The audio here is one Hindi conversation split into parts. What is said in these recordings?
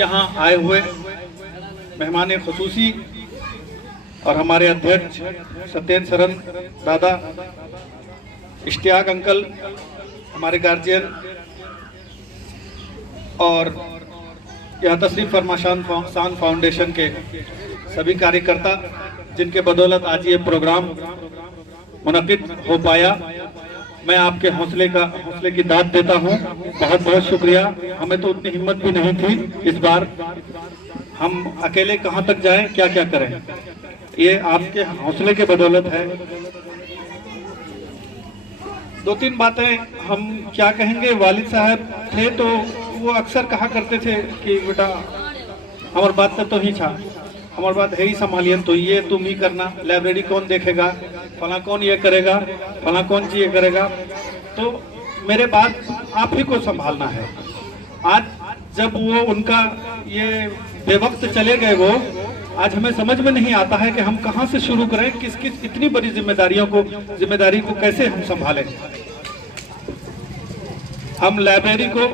यहाँ आए हुए मेहमान खुसूसी और हमारे अध्यक्ष सत्येंद्र सरन दादा, इश्तियाक अंकल, हमारे गार्जियन और यहाँ तशरीफ फरमा शान फाउंडेशन के सभी कार्यकर्ता, जिनके बदौलत आज ये प्रोग्राम मुनक़िद हो पाया। मैं आपके हौसले की दाद देता हूँ। बहुत बहुत शुक्रिया। हमें तो उतनी हिम्मत भी नहीं थी इस बार, हम अकेले कहाँ तक जाएं, क्या क्या करें, ये आपके हौसले के बदौलत है। दो तीन बातें हम क्या कहेंगे। वालिद साहब थे तो वो अक्सर कहा करते थे कि बेटा हमारे बात तो ही था, हमारे बात है ही संभालियन, तो ये तुम ही करना, लाइब्रेरी कौन देखेगा, फला कौन ये करेगा, फला कौन ये करेगा, तो मेरे बात आप ही को संभालना है। आज जब वो उनका ये बेवक्त चले गए, वो आज हमें समझ में नहीं आता है कि हम कहां से शुरू करें, किस किस इतनी बड़ी जिम्मेदारी को कैसे हम संभालें। हम लाइब्रेरी को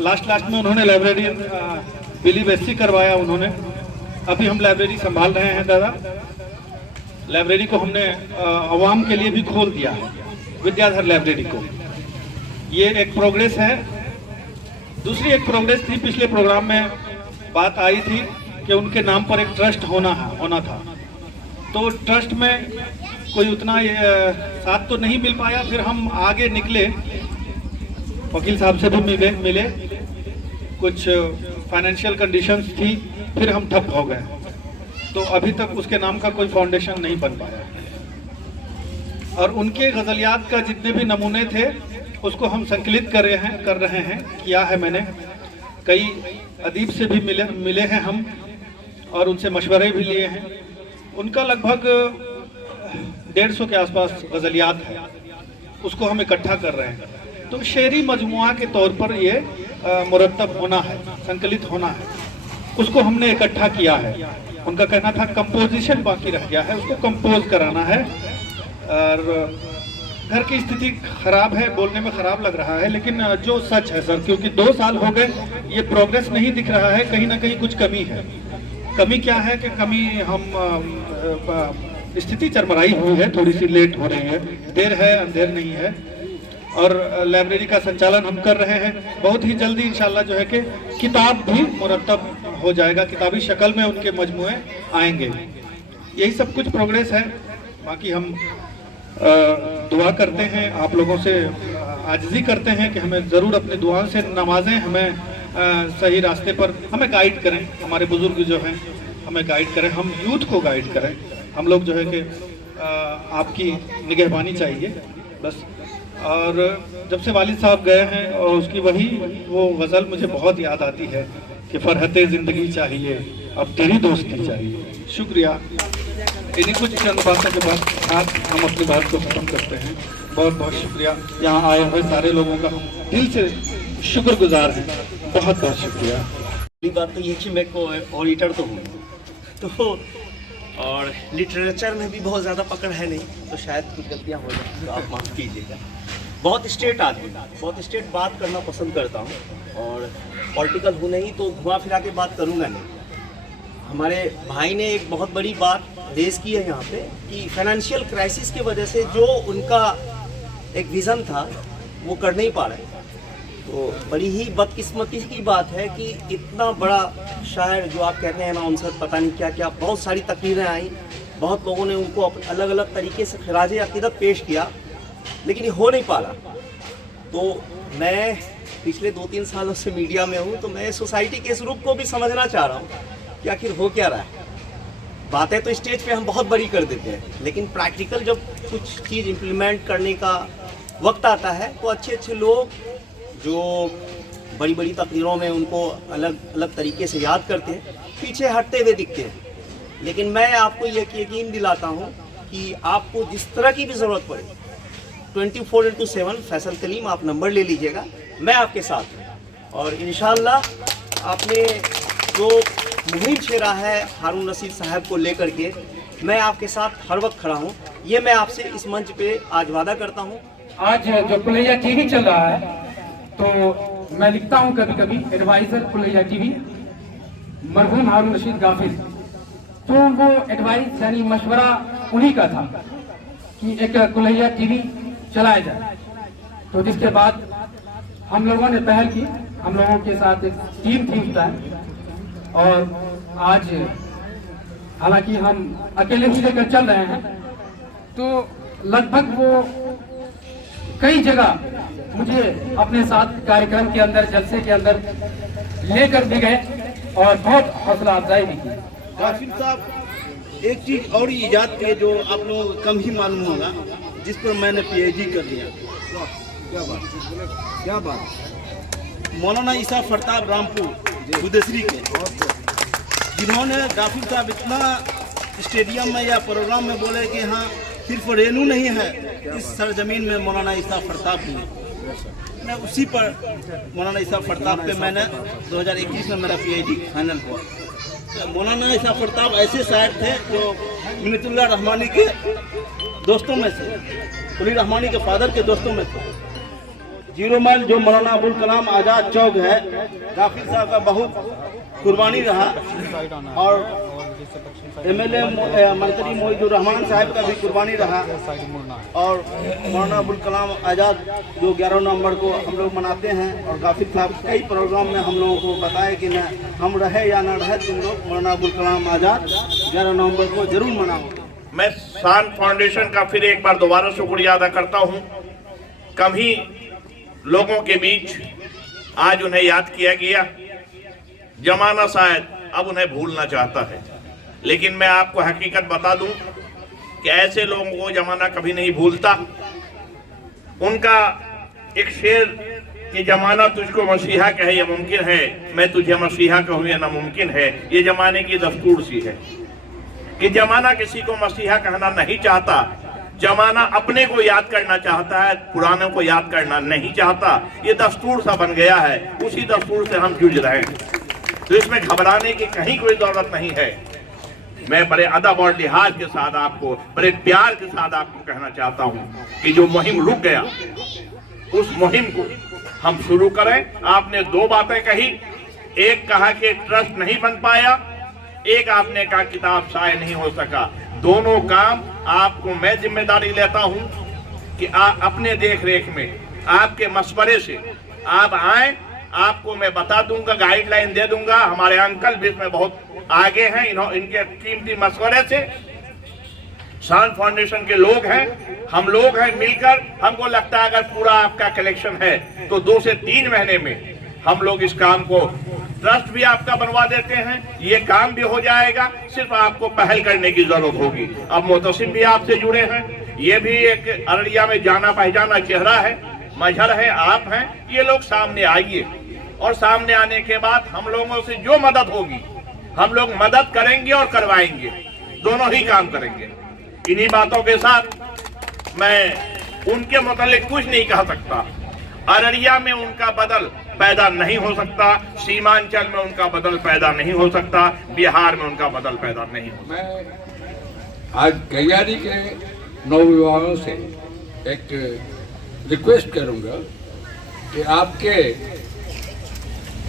लास्ट में उन्होंने लाइब्रेरी बिली बेस्सी करवाया उन्होंने, अभी हम लाइब्रेरी संभाल रहे हैं दादा। लाइब्रेरी को हमने अवाम के लिए भी खोल दिया है, विद्याधर लाइब्रेरी को। ये एक प्रोग्रेस है। दूसरी एक प्रोग्रेस थी, पिछले प्रोग्राम में बात आई थी कि उनके नाम पर एक ट्रस्ट होना था, तो ट्रस्ट में कोई उतना साथ तो नहीं मिल पाया। फिर हम आगे निकले, वकील साहब से भी मिले, कुछ फाइनेंशियल कंडीशंस थी, फिर हम ठप हो गए, तो अभी तक उसके नाम का कोई फाउंडेशन नहीं बन पाया। और उनके गज़लियात का जितने भी नमूने थे उसको हम संकलित कर रहे हैं, किया है मैंने। कई अदीब से भी मिले हैं हम और उनसे मशवरे भी लिए हैं। उनका लगभग 150 के आसपास गज़लियात है, उसको हम इकट्ठा कर रहे हैं। तो शेरी मजमुआ के तौर पर ये मुरतब होना है, संकलित होना है, उसको हमने इकट्ठा किया है। उनका कहना था कंपोजिशन बाकी रह गया है, उसको कंपोज कराना है। और घर की स्थिति खराब है, बोलने में खराब लग रहा है, लेकिन जो सच है सर, क्योंकि 2 साल हो गए ये प्रोग्रेस नहीं दिख रहा है, कहीं ना कहीं कुछ कमी है। कमी क्या है कि कमी हम स्थिति चरमराई हुई है, थोड़ी सी लेट हो रही है, देर है अंधेर नहीं है। और लाइब्रेरी का संचालन हम कर रहे हैं। बहुत ही जल्दी इंशाल्लाह जो है कि किताब भी मुरतब हो जाएगा, किताबी शक्ल में उनके मजमुए आएंगे। यही सब कुछ प्रोग्रेस है। बाकी हम दुआ करते हैं, आप लोगों से आजिज़ी करते हैं कि हमें ज़रूर अपनी दुआओं से नवाजें, हमें सही रास्ते पर हमें गाइड करें। हमारे बुज़ुर्ग जो हैं हमें गाइड करें, हम यूथ को गाइड करें। हम लोग जो है कि आपकी निगहबानी चाहिए बस। और जब से वालिद साहब गए हैं और उसकी वो गज़ल मुझे बहुत याद आती है कि फरहते ज़िंदगी चाहिए, अब तेरी दोस्ती चाहिए। शुक्रिया। इन्हीं कुछ चंद बातों के बाद आज हम अपनी बात को ख़त्म करते हैं। बहुत बहुत शुक्रिया। यहाँ आए हुए सारे लोगों का हम दिल से शुक्रगुजार हैं। बहुत बहुत शुक्रिया। पहली बात तो ये कि मैं को ऑडिटर तो हूँ, तो और लिटरेचर में भी बहुत ज़्यादा पकड़ है नहीं, तो शायद कुछ गलतियाँ हो जाए तो आप माफ़ कीजिएगा। बहुत स्ट्रेट आदमी, बहुत स्ट्रेट बात करना पसंद करता हूँ, और पॉलिटिकल हूँ नहीं तो घुमा फिरा के बात करूँगा नहीं। हमारे भाई ने एक बहुत बड़ी बात रेज़ की है यहाँ पे कि फाइनेंशियल क्राइसिस की वजह से जो उनका एक विज़न था वो कर नहीं पा रहे। तो बड़ी ही बदकिस्मती की बात है कि इतना बड़ा शायर जो आप कहते हैं अनाउंसर, पता नहीं क्या क्या, बहुत सारी तकरीरें आई, बहुत लोगों ने उनको अलग अलग तरीके से खिराज अक़ीदत पेश किया, लेकिन ये हो नहीं पा रहा। तो मैं पिछले 2-3 सालों से मीडिया में हूँ, तो मैं सोसाइटी के इस रूप को भी समझना चाह रहा हूँ कि आखिर हो क्या रहा है। बातें तो स्टेज पे हम बहुत बड़ी कर देते हैं, लेकिन प्रैक्टिकल जब कुछ चीज़ इम्प्लीमेंट करने का वक्त आता है तो अच्छे अच्छे लोग जो बड़ी बड़ी तकरीरों में उनको अलग अलग तरीके से याद करते हैं, पीछे हटते हुए दिखते हैं। लेकिन मैं आपको यकीन दिलाता हूँ कि आपको जिस तरह की भी ज़रूरत पड़े 24/7 फैसल कलीम आप नंबर ले लीजिएगा, मैं आपके साथ हूँ। और इंशाअल्लाह आपने जो मुहिम छेड़ा है हारून रशीद साहब को लेकर के, मैं आपके साथ हर वक्त खड़ा हूँ। ये मैं आपसे इस मंच पे आज वादा करता हूँ। आज जो पुलैया टीवी चल रहा है, तो मैं लिखता हूँ कभी कभी एडवाइज़र पुलैया टीवी, मरहूम हारून रशीद गाफिल, तो वो एडवाइस यानी मशवरा उन्हीं का था कि एक कुल्हैया टीवी चलाया जाए। तो जिसके बाद हम लोगों ने पहल की, हम लोगों के साथ एक टीम थी उस टाइम, और आज हालांकि हम अकेले ही लेकर चल रहे हैं, तो लगभग वो कई जगह मुझे अपने साथ कार्यक्रम के अंदर, जलसे के अंदर लेकर भी गए और बहुत हौसला अफजाई भी की। गाफिल साहब, एक चीज और ईजाद किए जो आप लोगों को कम ही मालूम होगा, जिस पर मैंने पीएचडी कर लिया। क्या बात, क्या बात। मौलाना ईसा फरताब रामपुर बुदेसरी के, जिन्होंने गाफिल साहब इतना स्टेडियम में या प्रोग्राम में बोले कि हाँ सिर्फ रेनू नहीं है, इस सरजमीन में मौलाना ईसा फरताब भी है। मैं उसी पर मौलाना ईसा फरताब पे मैंने 2021 में मेरा पीएचडी फाइनल हुआ। मौलाना ईसा फरताब ऐसे शायर थे जो मिन्नतुल्लाह रहमानी के दोस्तों में से, कुली रहमानी के फादर के दोस्तों में थे। 0 माइल जो मौलाना अबुल कलाम आज़ाद चौक है, गाफिल साहब का बहुत कुर्बानी रहा, और एमएलए मंत्री मोहिदुर रहमान साहब का भी कुर्बानी रहा, और मौलाना अबुल कलाम आज़ाद जो 11 नवंबर को हम लोग मनाते हैं, और गाफिल साहब कई प्रोग्राम में हम लोगों को बताए कि न हम रहे या न रहे, तुम लोग मौलाना अबुल कलाम आज़ाद 11 नवंबर को जरूर मनाओ। मैं शान फाउंडेशन का फिर एक बार दोबारा शुक्रिया अदा करता हूं। कम ही लोगों के बीच आज उन्हें याद किया गया। जमाना शायद अब उन्हें भूलना चाहता है, लेकिन मैं आपको हकीकत बता दूं कि ऐसे लोगों को जमाना कभी नहीं भूलता। उनका एक शेर कि जमाना तुझको मसीहा कहे ये मुमकिन है, मैं तुझे मसीहा कहूँ ये नामुमकिन है, ये जमाने की दस्तूर सी है कि जमाना किसी को मसीहा कहना नहीं चाहता। जमाना अपने को याद करना चाहता है, पुरानों को याद करना नहीं चाहता। ये दस्तूर सा बन गया है, उसी दस्तूर से हम जूझ रहे हैं, तो इसमें घबराने की कहीं कोई जरूरत नहीं है। मैं बड़े अदब और लिहाज के साथ आपको, बड़े प्यार के साथ आपको कहना चाहता हूँ कि जो मुहिम रुक गया, उस मुहिम को हम शुरू करें। आपने 2 बातें कही, एक कहा कि ट्रस्ट नहीं बन पाया, एक आपने कहा किताब शाये नहीं हो सका। दोनों काम आपको मैं जिम्मेदारी लेता हूं कि अपने देख रेख में, आपके मशवरे से आप आए, आपको मैं बता दूंगा, गाइडलाइन दे दूंगा। हमारे अंकल भी इसमें बहुत आगे हैं, इनके कीमती मशवरे से शान फाउंडेशन के लोग हैं, हम लोग हैं मिलकर। हमको लगता है अगर पूरा आपका कलेक्शन है तो 2 से 3 महीने में हम लोग इस काम को, ट्रस्ट भी आपका बनवा देते हैं, ये काम भी हो जाएगा। सिर्फ आपको पहल करने की जरूरत होगी। अब मोहतसिम भी आपसे जुड़े हैं, ये भी एक अररिया में जाना पहचाना चेहरा है, मजहर है, आप हैं। ये लोग सामने आइए, और सामने आने के बाद हम लोगों से जो मदद होगी हम लोग मदद करेंगे और करवाएंगे, दोनों ही काम करेंगे। इन्हीं बातों के साथ मैं उनके मुतालिक कुछ नहीं कह सकता। अररिया में उनका बदल पैदा नहीं हो सकता, सीमांचल में उनका बदल पैदा नहीं हो सकता, बिहार में उनका बदल पैदा नहीं हो सकता। मैं आज गैयारी के नौविवाहों से एक रिक्वेस्ट करूंगा कि आपके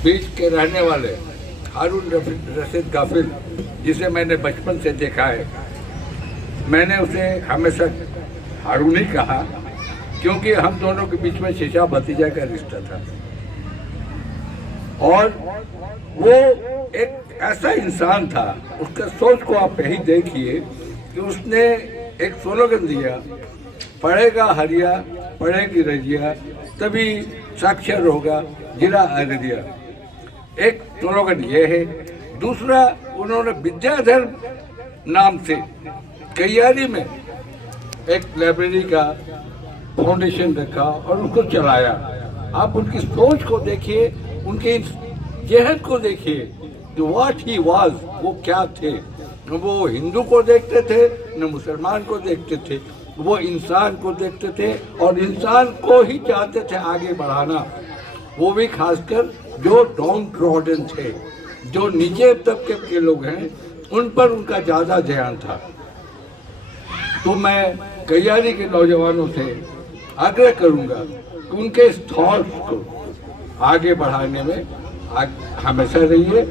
बीच के रहने वाले हारून रशीद गाफिल, जिसे मैंने बचपन से देखा है, मैंने उसे हमेशा हारून ही कहा क्योंकि हम दोनों के बीच में शीशा भतीजा का रिश्ता था। और वो एक ऐसा इंसान था, उसका सोच को आप यही देखिए कि उसने एक स्लोगन दिया, पढ़ेगा हरिया पढ़ेगी रजिया तभी साक्षर होगा जिला अररिया। एक स्लोगन ये है। दूसरा, उन्होंने विद्याधर नाम से गैयारी में एक लाइब्रेरी का फाउंडेशन रखा और उसको चलाया। आप उनकी सोच को देखिए, उनके जहन को देखिए, जो व्हाट ही वाज, वो क्या थे। वो हिंदू को देखते थे न मुसलमान को देखते थे, वो इंसान को देखते थे और इंसान को ही चाहते थे आगे बढ़ाना। वो भी खासकर जो डाउन ट्रॉडन थे, जो नीचे तबके के लोग हैं, उन पर उनका ज़्यादा ध्यान था। तो मैं गैयारी के नौजवानों से आग्रह करूंगा कि उनके इस थॉट्स को आगे बढ़ाने में हमेशा रहिए